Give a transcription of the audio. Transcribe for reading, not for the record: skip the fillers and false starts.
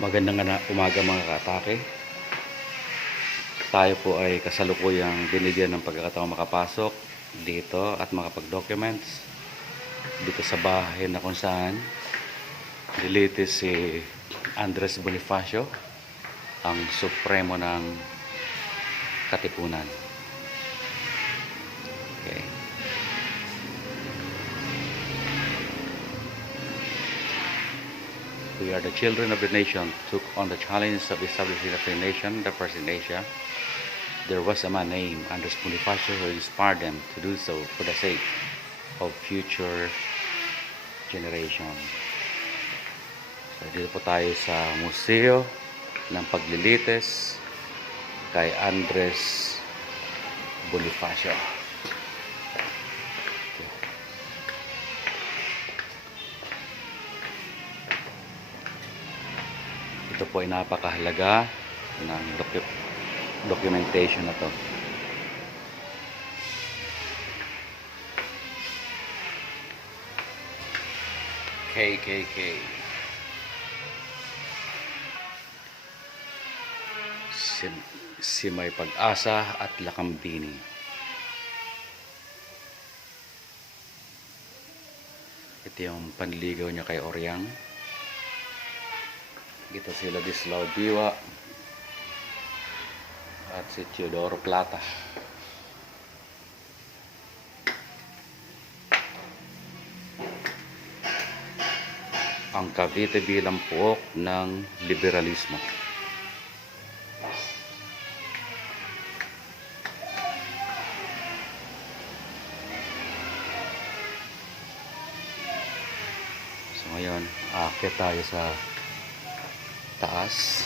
Magandang umaga mga kaatake. Tayo po ay kasalukuyang binigyan ng pagkakataong makapasok dito at makapag-documents dito sa bahay na kung saan nilitis si Andres Bonifacio, ang supremo ng Katipunan. Okay. We are the children of the nation, took on the challenge of establishing a free nation, the first in Asia. There was a man named Andres Bonifacio who inspired them to do so for the sake of future generation. So, dito po tayo sa Museo ng Paglilitis kay Andres Bonifacio. Ito po ay napakahalaga ng documentation na to. KKK. Si May Pag-asa at Lakambini. Ito yung panligaw niya kay Oryang. Kita si Ladislao Diwa at si Teodoro Plata. Ang Cavite bilang puok ng liberalismo. So ngayon, aakyat tayo sa taas